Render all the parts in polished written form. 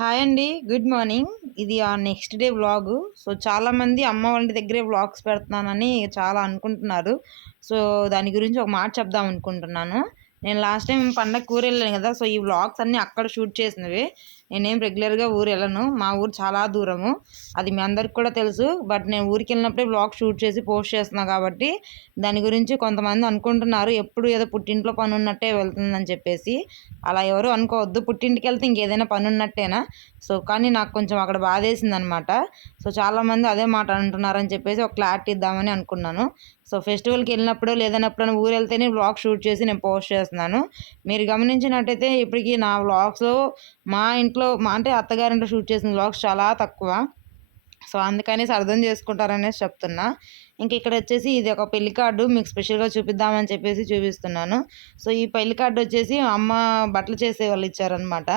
Hi అండి. Good morning. ఇది next day vlog. So, చాలామంది అమ్మ వాళ్ళ దగ్గరే వ్లాగ్స్ పెడుతున్నానని చాలా అనుకుంటున్నారు. సో, దాని గురించి ఒక మాట చెప్దాం అనుకుంటున్నాను. నేను లాస్ట్ టైం పండగకి ఊరెళ్ళాను కదా! సో, ఈ వ్లాగ్స్ అన్నీ అక్కడ షూట్ చేసినవే. నేనేం రెగ్యులర్‌గా ఊరెళ్ళను. మా ఊరు చాలా దూరము. అది మీ అందరికి కూడా తెలుసు. బట్ నేను ఊరికెళ్ళినప్పుడే వ్లాగ్ షూట్ చేసి పోస్ట్ చేస్తున్నా కాబట్టి, దాని గురించి కొంతమంది అనుకుంటున్నారు. ఎప్పుడు ఏదో పుట్టింట్లో పనున్నట్టే వెళ్తుందని చెప్పేసి. అలా ఎవరు అనుకోవద్దు. పుట్టింటికెళ్తే ఇంకేదైనా పనున్నట్టేనా? సో, కానీ నాకు కొంచెం అక్కడ బాధేసిందనమాట. సో, చాలామంది అదే మాట అంటున్నారని చెప్పేసి ఒక క్లారిటీ ఇద్దామని అనుకున్నాను. సో, ఫెస్టివల్‌కెళ్ళినప్పుడో లేదన్నా ఎప్పుడైనా ఊరెళ్తేనే వ్లాగ్ షూట్ చేసి నేను పోస్ట్ చేస్తున్నాను. మీరు గమనించినట్టయితే ఇప్పటికి నా వ్లాగ్స్‌లో మా ఇంట్లో అంటే అత్తగారింట్లో షూట్ చేసిన వ్లాగ్స్ చాలా తక్కువ. సో, అందుకనేసి అర్థం చేసుకుంటారనేసి చెప్తున్నా. ఇక్కడొచ్చేసి ఇది ఒక పెళ్లి కార్డు మీకు స్పెషల్‌గా చూపిద్దామని చెప్పేసి చూపిస్తున్నాను. సో, ఈ పెళ్లి కార్డొచ్చేసి అమ్మ బట్టలు చేసేవాళ్ళు ఇచ్చారనమాట.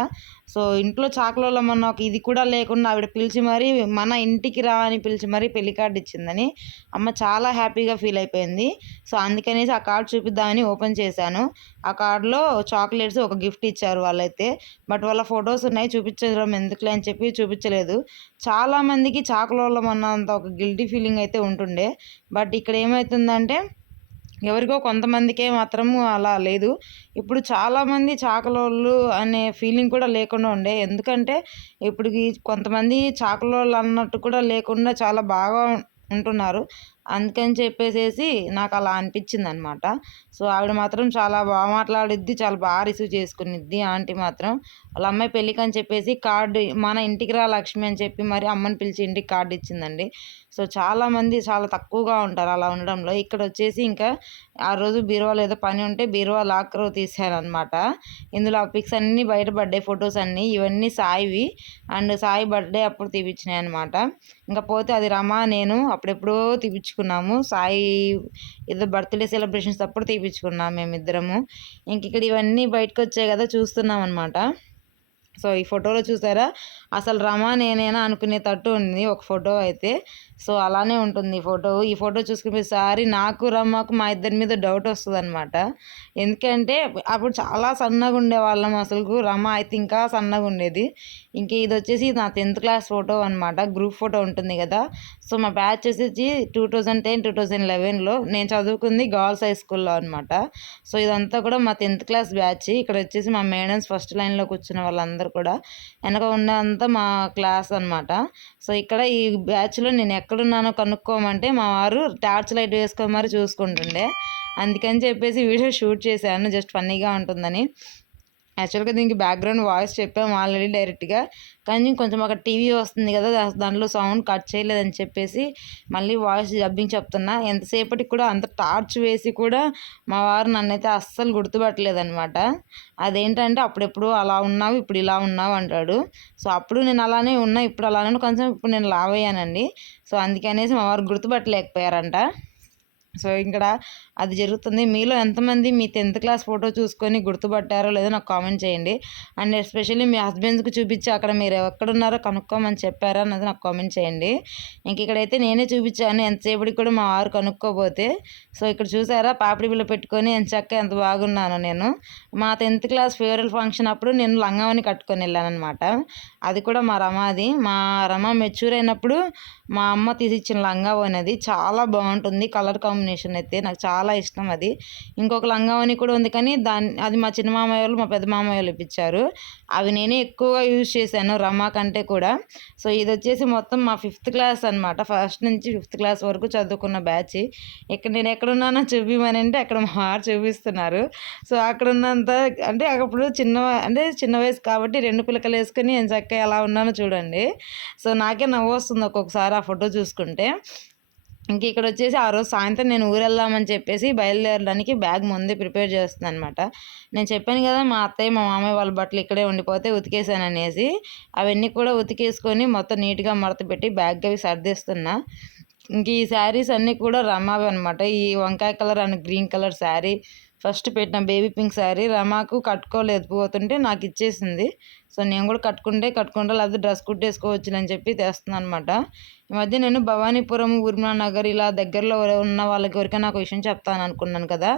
సో, ఇంట్లో చాకలోళ్ళమన్న ఒక ఇది కూడా లేకుండా ఆవిడ పిలిచి మరీ మన ఇంటికి రా అని పిలిచి మరీ పెళ్లి కార్డ్ ఇచ్చిందని అమ్మ చాలా హ్యాపీగా ఫీల్ అయిపోయింది. సో, అందుకనేసి ఆ కార్డ్ చూపిద్దామని ఓపెన్ చేశాను. ఆ కార్డ్‌లో చాక్లెట్స్ ఒక గిఫ్ట్ ఇచ్చారు వాళ్ళైతే. బట్ వాళ్ళ ఫోటోస్ ఉన్నాయి చూపించడం ఎందుకులే అని చెప్పి చూపించలేదు. చాలామందికి చాకలోళ్ళం అన్నంత ఒక గిల్టీ ఫీలింగ్ అయితే ఉంటుండే. బట్ ఇక్కడ ఏమైతుందంటే ఎవరికో కొంతమందికే మాత్రము అలా లేదు. ఇప్పుడు చాలామంది చాకలోళ్ళు అనే ఫీలింగ్ కూడా లేకుండా ఉండే. ఎందుకంటే ఇప్పటికి కొంతమంది చాకలోళ్ళు అన్నట్టు కూడా లేకుండా చాలా బాగా ఉంటున్నారు. అందుకని చెప్పేసేసి నాకలా అనిపించిందనమాట. సో, ఆవిడ మాత్రం చాలా మాట్లాడిద్ది. చాలా రిసీవ్ చేసుకునిద్ది ఆంటీ మాత్రం. వాళ్ళ అమ్మాయి పెళ్ళికని చెప్పేసి కార్డ్ మన ఇంటికి రా లక్ష్మి అని చెప్పి మరి అమ్మని పిలిచి ఇంటికి కార్డ్ ఇచ్చిందండి. సో, చాలామంది చాలా తక్కువగా ఉంటారు అలా ఉండడంలో. ఇక్కడొచ్చేసి ఇంకా ఆ రోజు బీరువాలో ఏదో పని ఉంటే బీరువా లాకర్ తీశాననమాట. ఇందులో ఆ పిక్స్ అన్నీ బయటపడ్డాయి ఫోటోస్ అన్నీ. ఇవన్నీ సాయివి. అండ్ సాయి బర్త్‌డే అప్పుడు తీపిచ్చినాయనమాట. పోతే అది రమ, నేను అప్పుడెప్పుడో తీపిచ్చుకున్నాము. సాయి ఏదో బర్త్‌డే సెలబ్రేషన్స్ అప్పుడు తీపిచ్చుకున్నాం మేమిద్దరము. ఇక్కడ ఇవన్నీ బయటకొచ్చాయి గదా! చూస్తున్నామనమాట. సో, ఈ ఫోటోలో చూసారా? అసలు రమ నేనేనా అనుకునేటట్టు ఉంది ఒక ఫోటో అయితే. సో, అలానే ఉంటుంది ఈ ఫోటో. ఈ ఫోటో చూసుకునే ప్రతిసారి నాకు, రమకు మా ఇద్దరి మీద డౌటొస్తదనమాట. ఎందుకంటే అప్పుడు చాలా సన్నగుండేవాళ్ళం అసలుకు. రమ అయితే ఇంకా సన్నగుండేది. ఇదొచ్చేసి నా 10th క్లాస్ ఫోటో అనమాట. గ్రూప్ ఫోటో ఉంటుంది గదా! సో, మా బ్యాచ్ వచ్చేసి 2010, 2011లో నేను చదువుకుంది గర్ల్స్ హై స్కూల్‌లో అనమాట. సో, ఇదంతా కూడా మా 10th క్లాస్ బ్యాచ్. ఇక్కడొచ్చేసి మా మేడమ్స్ ఫస్ట్ లైన్‌లో కూర్చున్న వాళ్ళందరూ కూడా. వెనక ఉన్నదంతా మా క్లాస్ అనమాట. సో, ఇక్కడ ఈ బ్యాచ్‌లో నేను ఎక్కడున్నానో కనుక్కోమంటే మా వారు టార్చ్ లైట్ వేసుకొని మరి చూసుకుంటుండే. అందుకని చెప్పేసి వీడియో షూట్ చేశాను జస్ట్ ఫన్నీగా ఉంటుందని. యాక్చువల్‌గా దీనికి బ్యాక్‌గ్రౌండ్ వాయిస్ చెప్పాము ఆల్రెడీ డైరెక్ట్‌గా. కానీ కొంచెం అక్కడ టీవీ వస్తుంది కదా! దాంట్లో సౌండ్ కట్ చేయలేదని చెప్పేసి మళ్ళీ వాయిస్ డబ్బింగ్ చెప్తున్నా. ఎంతసేపటికి కూడా అంత టార్చ్ వేసి కూడా మా వారు నన్నైతే అస్సలు గుర్తుపట్టలేదనమాట. అదేంటంటే అప్పుడెప్పుడో అలా ఉన్నావు, ఇప్పుడు ఇలా ఉన్నావు అంటాడు. సో, అప్పుడు నేను అలానే ఉన్నా, ఇప్పుడు అలానే కొంచెం ఇప్పుడు నేను లావయ్యానండి. సో, అందుకనేసి మా వారు గుర్తుపట్టలేకపోయారంట. సో, ఇక్కడ అది జరుగుతుంది. మీలో ఎంతమంది మీ 10th క్లాస్ ఫోటో చూసుకొని గుర్తుపట్టారో లేదో నాకు కామెంట్ చేయండి. అండ్ ఎస్పెషల్లీ మీ హస్బెండ్స్‌కి చూపించి అక్కడ మీరు ఎక్కడున్నారో కనుక్కోమని చెప్పారా అన్నది నాకు కామెంట్ చేయండి. ఇక్కడైతే నేనే చూపించాను ఎంతసేపటికి కూడా మా వారు కనుక్కోపోతే. సో, ఇక్కడ చూసారా పాపిడి బిళ్ళ పెట్టుకొని ఎంచక్కా ఎంత బాగున్నానో నేను. మా 10th క్లాస్ ఫేర్వెల్ ఫంక్షన్ అప్పుడు నేను లంగావోని కట్టుకొని వెళ్ళాననమాట. అది కూడా మా రమాది. మా రమ మెచ్యూర్ అయినప్పుడు మా అమ్మ తీసిచ్చిన లంగావోని అది. చాలా బాగుంటుంది కలర్ కాంబినేషన్ అయితే. నాకు చాలా ఇష్టం అది. ఇంకొక లంగావోని కూడా ఉంది కానీ అది మా చిన్న మామయ్య వాళ్ళు, మా పెద్ద మామయ్య వాళ్ళు ఇప్పించారు. అవి నేనే ఎక్కువగా యూజ్ చేశాను రమ కంటే కూడా. సో, ఇదొచ్చేసి మొత్తం మా 5th క్లాస్ అనమాట. ఫస్ట్ నుంచి 5th క్లాస్ వరకు చదువుకున్న బ్యాచ్. నేను ఎక్కడున్నానో చూపిమనంటే అక్కడ మా వారు చూపిస్తున్నారు. సో, అక్కడున్నంత అంటే అప్పుడు చిన్న వయసు కాబట్టి 2 పిలకలేసుకొని ఎంచక్కా ఎలా ఉన్నానో చూడండి. సో, నాకే నవ్వొస్తుంది ఒక్కొక్కసారి ఆ ఫోటో చూసుకుంటే. ఇక్కడొచ్చేసి ఆ రోజు సాయంత్రం నేను ఊరెళ్దామని చెప్పేసి బయలుదేరడానికి బ్యాగ్ ముందే ప్రిపేర్ చేస్తున్నాననమాట. నేను చెప్పాను కదా! మా అత్తయ్య, మా మామయ్య వాళ్ళ బట్టలు ఇక్కడే ఉండిపోతే ఉతికేసాననేసి. అవన్నీ కూడా ఉతికేసుకొని మొత్తం నీట్‌గా మడతపెట్టి బ్యాగ్‌కి అవి సర్దేస్తున్నా. ఈ శారీస్ అన్నీ కూడా రమావే అనమాట. ఈ వంకాయ colour and green colour sari first పెట్టిన బేబీ పింక్ శారీ రమాకు కట్టుకోలేకపోతుంటే నాకిచ్చేసింది. సో నేను కూడా కట్టుకుంటా లేకపోతే డ్రెస్ కుట్టేసుకోవచ్చు అని చెప్పి తెస్తున్నాను అనమాట. ఈ మధ్య నేను భవానీపురం, ఊర్మిళా నగర్ ఇలా దగ్గరలో ఉన్న వాళ్ళకి ఎవరికైనా ఒక విషయం చెప్తాను అనుకున్నాను కదా.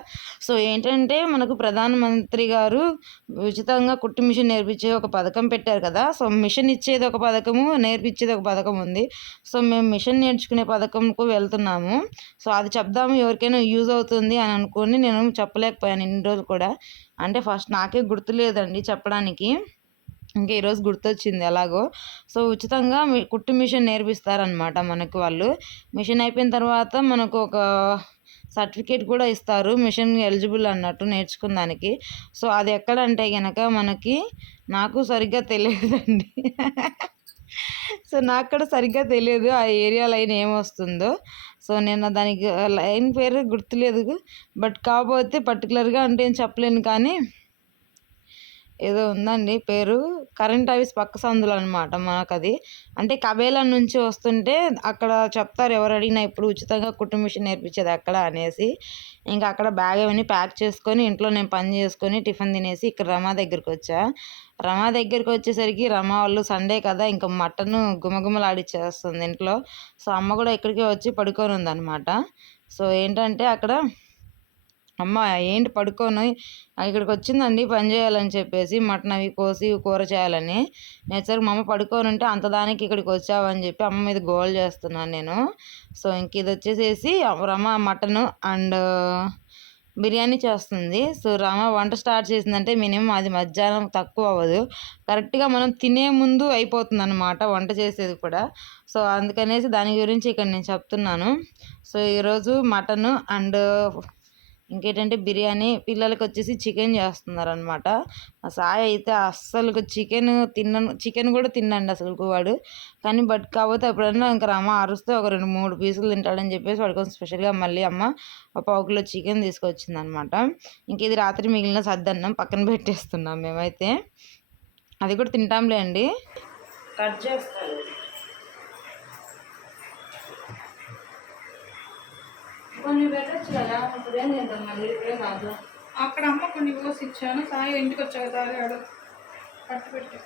సో ఏంటంటే మనకు ప్రధానమంత్రి గారు ఉచితంగా కుట్టు మిషన్ నేర్పించే ఒక పథకం పెట్టారు కదా. సో మిషన్ ఇచ్చేది ఒక పథకము, నేర్పించేది ఒక పథకం ఉంది. సో మేము మిషన్ నేర్చుకునే పథకంకు వెళ్తున్నాము. సో అది చెప్దాము, ఎవరికైనా యూజ్ అవుతుంది అని అనుకుని నేను చెప్పలేకపోయాను ఇన్ని రోజులు కూడా. అంటే ఫస్ట్ నాకే గుర్తులేదండి చెప్పడానికి, ఇంకా ఈరోజు గుర్తొచ్చింది ఎలాగో. సో ఉచితంగా కుట్టు మిషన్ నేర్పిస్తారనమాట మనకు వాళ్ళు. మిషన్ అయిపోయిన తర్వాత మనకు ఒక సర్టిఫికేట్ కూడా ఇస్తారు, మిషన్ ఎలిజిబుల్ అన్నట్టు నేర్చుకున్నానికి. సో అది ఎక్కడంటే కనుక నాకు సరిగ్గా తెలియదండి. సో నాకు కూడా సరిగ్గా తెలియదు ఆ ఏరియా లైన్ ఏమొస్తుందో. సో నేను దానికి లైన్ పేరు గుర్తులేదు, బట్ కాకపోతే పర్టికులర్గా అంటే ఏం చెప్పలేను, కానీ ఏదో ఉందండి పేరు. కరెంట్ ఆఫీస్ పక్క సందులో అనమాట మనకు అది. అంటే కబేలా నుంచి వస్తుంటే అక్కడ చెప్తారు ఎవరు అడిగినా ఇప్పుడు ఉచితంగా కుట్టు మిషన్ నేర్పించేది ఎక్కడ అనేసి. ఇంకా అక్కడ బ్యాగ్ అవన్నీ ప్యాక్ చేసుకొని ఇంట్లో నేను పని చేసుకొని టిఫిన్ తినేసి ఇక్కడ రమా దగ్గరికి వచ్చా. రమా దగ్గరికి వచ్చేసరికి రమా వాళ్ళు సండే కదా ఇంకా మటన్ గుమగుమలాడిచ్చేస్తుంది ఇంట్లో. సో అమ్మ కూడా ఇక్కడికే వచ్చి పడుకొని ఉందన్నమాట. సో ఏంటంటే అక్కడ అమ్మ ఏంటి పడుకొని ఇక్కడికి వచ్చిందండి పని చేయాలని చెప్పేసి, మటన్ అవి కోసి కూర చేయాలని. నేసరికి మా అమ్మ పడుకొని ఉంటే అంత దానికి ఇక్కడికి వచ్చావని చెప్పి అమ్మ మీద గోల్ చేస్తున్నాను నేను. సో ఇంక ఇది వచ్చేసేసి రమ మటన్ అండ్ బిర్యానీ చేస్తుంది. సో రమ వంట స్టార్ట్ చేసిందంటే మినిమం అది మధ్యాహ్నం తక్కువ అవ్వదు, కరెక్ట్గా మనం తినే ముందు అయిపోతుంది అన్నమాట వంట చేసేది కూడా. సో అందుకనేసి దాని గురించి ఇక్కడ నేను చెప్తున్నాను. సో ఈరోజు మటన్ అండ్ ఇంకేంటంటే బిర్యానీ, పిల్లలకి వచ్చేసి చికెన్ చేస్తున్నారనమాట. మా సాయి అయితే అస్సలు చికెన్ కూడా తినండి అసలు వాడు. కానీ బట్ కాకపోతే ఎప్పుడన్నా ఇంకా రమ్మ అరుస్తే ఒక 2-3 పీసులు తింటాడని చెప్పేసి వాడి కోసం స్పెషల్గా మళ్ళీ అమ్మ ఒక 1 కిలో చికెన్ తీసుకొచ్చింది అనమాట. ఇంక ఇది రాత్రి మిగిలిన సద్దన్నం పక్కన పెట్టేస్తున్నాం మేమైతే. అది కూడా తింటాంలే అండి. కట్ చేస్తారు కొన్ని పెట్టచ్చు కదా, ఇప్పుడు ఏం చేద్దాం మళ్ళీ ఇప్పుడే కాదు. అక్కడ అమ్మ కొన్ని కోసి ఇచ్చాను, సాయి ఇంటికి వచ్చాక తాగాడు, పట్టు పెట్టి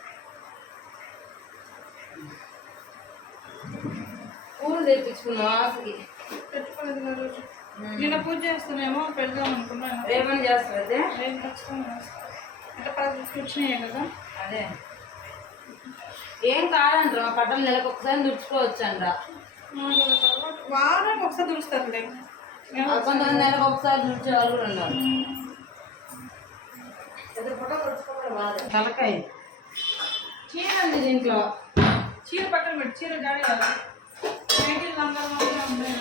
పూలు తెప్పించుకున్నాం ఆశకి పెట్టుకోలేదు కదా రోజు. నిన్న పూజ చేస్తున్నామో పెడదాం అనుకున్నాను. రేపని చేస్తారు అయితే రేపు ఖచ్చితంగా చేస్తాను. అంటే 10 వచ్చినాయి కదా. అదే ఏం కాదంటారు, మా పట్టణం నెలకు ఒకసారి దుడుచుకోవచ్చు అంట. వారానికి ఒకసారి దుడుస్తారు, కొంతమంది నెలకు ఒకసారి దుడిచే వాళ్ళు కూడా ఉన్నారు. తలకాయ చీర ఉంది దీంట్లో, చీర పక్కన పెట్టి చీర జాడి నైట్లు లంగాలు మాత్రమే ఉంటాయి.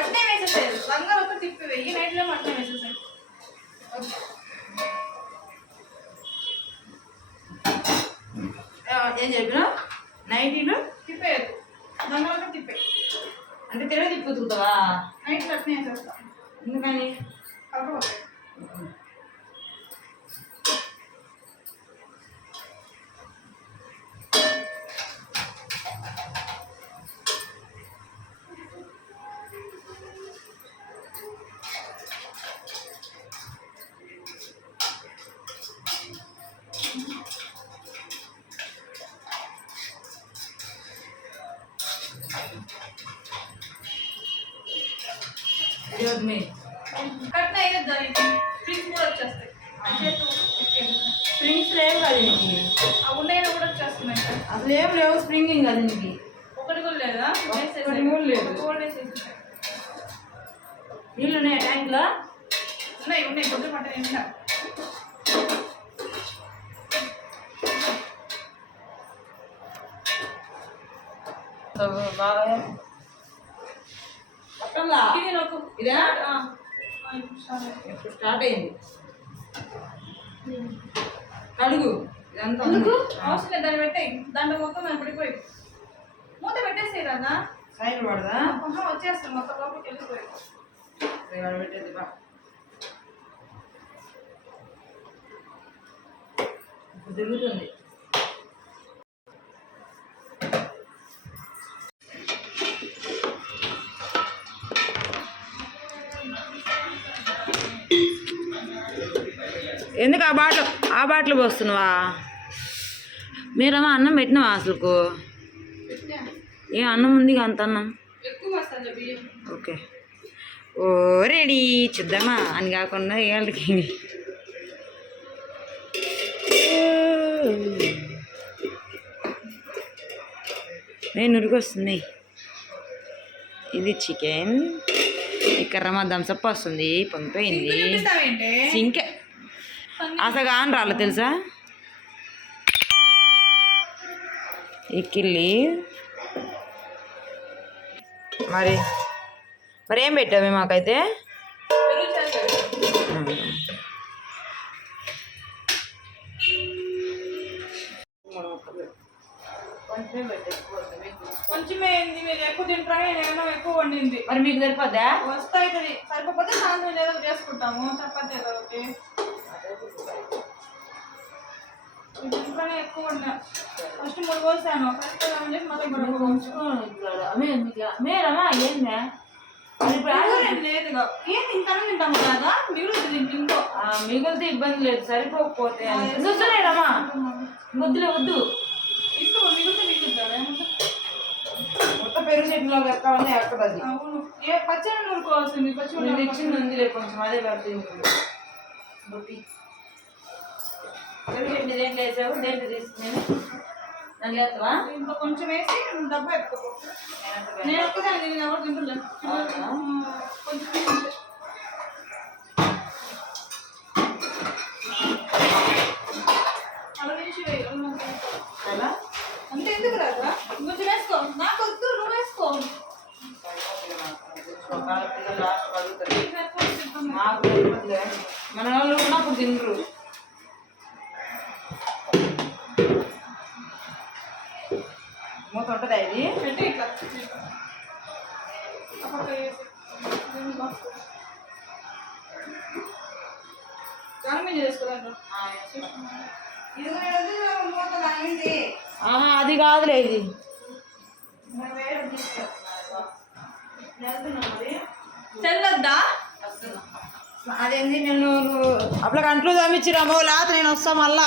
అట్నే వేసేసాయి, లంగాలు ఒక తిప్పి వెయ్యి, నైట్లో అట్నే వేసేసాయి. ఏం చెప్పినా నైటీలు తిప్పేయదు, లంగాలు తిప్పేయి అంటే తిరగ తిప్పుతుందా? నైట్లు అట్నే వేసేస్తా. ఎందుకని కాకపోతే కట్న అయ్యేది దానికి స్ప్రింగ్స్ కూడా వచ్చేస్తాయి. స్ప్రింగ్స్ లేవు కదా నీకు? ఆ ఉన్నాయినా కూడా వచ్చేస్తున్నాయి. అసలు ఏం లేవు స్ప్రింగింగ్ అది నీకు? ఒకటి కూడా లేదా? నీళ్ళు ఉన్నాయా ట్యాంక్లో? ఉన్నాయి కొద్ది పట్ట నిండా. బాగా ఇదేనా స్టార్ట్ అయింది. అడుగు ఇదంతా అవసరం లేదు, దాన్ని పెట్టాయి. దాంట్లో మొత్తం దాన్ని పడిపోయి మూత పెట్టేసేయి కదా. సైడ్ పడదా? వచ్చేస్తాం మొత్తం లోపలికి వెళ్ళిపోయి పెట్టేది బా. తిరుగుతుంది. ఎందుకు ఆ బాటలు పోస్తున్నావా? మీరమ్మా అన్నం పెట్టినావా అసలుకు? ఏ అన్నం ఉంది అంత అన్నం ఓకే. ఓ రెడీ చూద్దామా అని కాకుండా ఏళ్ళకి నేను ఉరికొస్తుంది. ఇది చికెన్, ఇక్కడ రమా దంసప్ వస్తుంది, పొంగిపోయింది. సింకే అసలు కాని రాలే తెలుసా. ఇక్కిల్లి మరి మరి ఏం పెట్టావే మాకైతే? కొంచెమే అయింది, మీరు ఎక్కువ తింటారా? నేను ఎక్కువ వండింది. మరి మీకు సరిపోద్దా? వస్తాయి సరిపోతే సాయంత్రం ఏదో చేసుకుంటాము. చపాతీ ఏదో ఒకటి. ఇంట్లోనే ఎక్కువ వండా. ఫస్ట్ 3 పోసాను, కరెక్ట్గాని చెప్పి మళ్ళీ మేరమ్మా ఏందా లేదుగా. ఏం తింటాను తింటాము కదా, మిగులుతుంది ఇంట్లో. మిగిలితే ఇబ్బంది లేదు, సరిపోకపోతే వద్దులేరమ్మా, వద్దులే వద్దు. ఇష్టం మిగిలితే మిగులుతాడు. మొత్తం పెరుగు చెట్టులో ఎక్కాలని ఎక్కడ అది. అవును, ఏ పచ్చడి నూరుకోవాల్సింది. పచ్చడి ఇచ్చింది ఉంది లేదు కొంచెం, అదే పడుతుంది. పెరుగు చెట్టు దేంట్లో వేసావు? దేంట్లో తీసుకునేది నన్ను వేస్తావా? ఇంట్లో కొంచెం వేసి డబ్బా ఎత్తుకో. నేను ఒక్కసారి నేను ఎవరు తింటున్నాను కొంచెం. అలా నుంచి ఎలా అంతే ఎందుకు రాదా? కొంచెం వేసుకో. నాకు వద్దు, నువ్వు వేసుకో. మన వాళ్ళు ఉన్నప్పుడు తిండ్రు. మూత ఉంటుందా ఇది? పెట్టి ఇట్లా అది కాదులే ఇది. తెల్లద్దా? అదేంది నేను అట్లా కంట్లో తమ్మిచ్చిరామో, లేకపోతే నేను వస్తా మళ్ళా.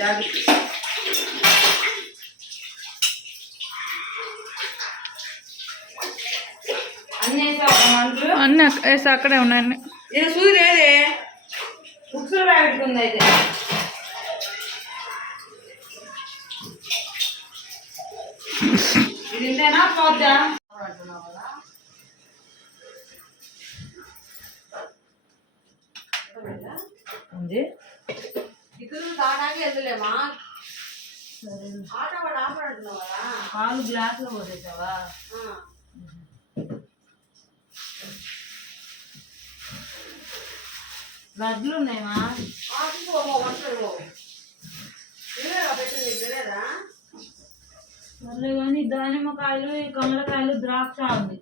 జాగ్రత్త. అన్నీ వేసి అక్కడే ఉన్నాయండి. ఇది సూది లేదే, బుక్స్లో పెట్టుకుంది అయితే. ఇది ఇంతేనా పోద్దా? ఉంది పాలు గ్లాసులో పోసేసావా? లడ్లు ఉన్నాయమ్మా. సర్లే కానీ దానిమ్మకాయలు, కమలకాయలు, ద్రాక్ష ఉంది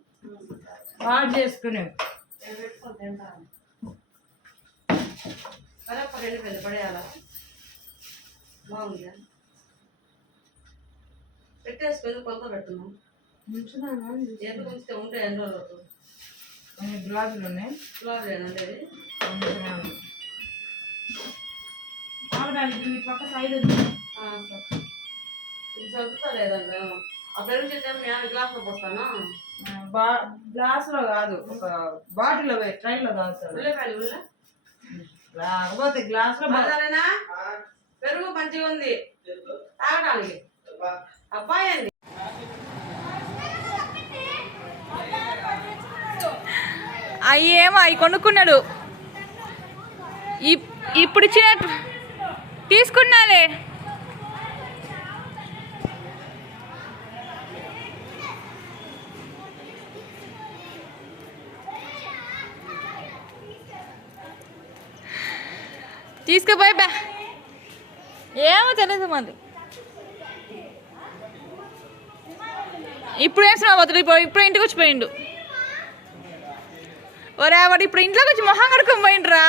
వాడు చేసుకునేవి. పడేయాలా? బాగుంది. పెట్టేసుకొని కొలత పెట్టున్నాం. ఎంత ఉంచితే ఉంటే ఎన్ని రోజులు అవుతుంది? గులాబీలు ఉన్నాయి. గులాబీలు ఉండేది పక్క సైడ్ ఉంది. ఇది సరుకుతా లేదండి. ఆ పెరుగు చెట్టు గ్లాసులో పోస్తాను. గ్లాసులో కాదు, ఒక బాటిల్లో ట్రైన్లో తాగుతారు. ఉల్లిపాయలు లేకపోతే గ్లాసులో బాగాలేనా? పెరుగు మంచిగా ఉంది తాగడానికి. అబ్బాయి అండి అయ్యేమో అవి కొనుక్కున్నాడు. ఇప్పుడు ఇచ్చినట్టు తీసుకున్నాలే. తీసుకుపోయి బా ఏమో తెలియదు మళ్ళీ. ఇప్పుడు ఏం సినిమా పోతాడు? ఇప్పుడు ఇంటికి వచ్చిపోయిండు. ఒరే వాడు ఇప్పుడు ఇంట్లోకి వచ్చి మొహం కడుక్కొని పోయిండ్రా.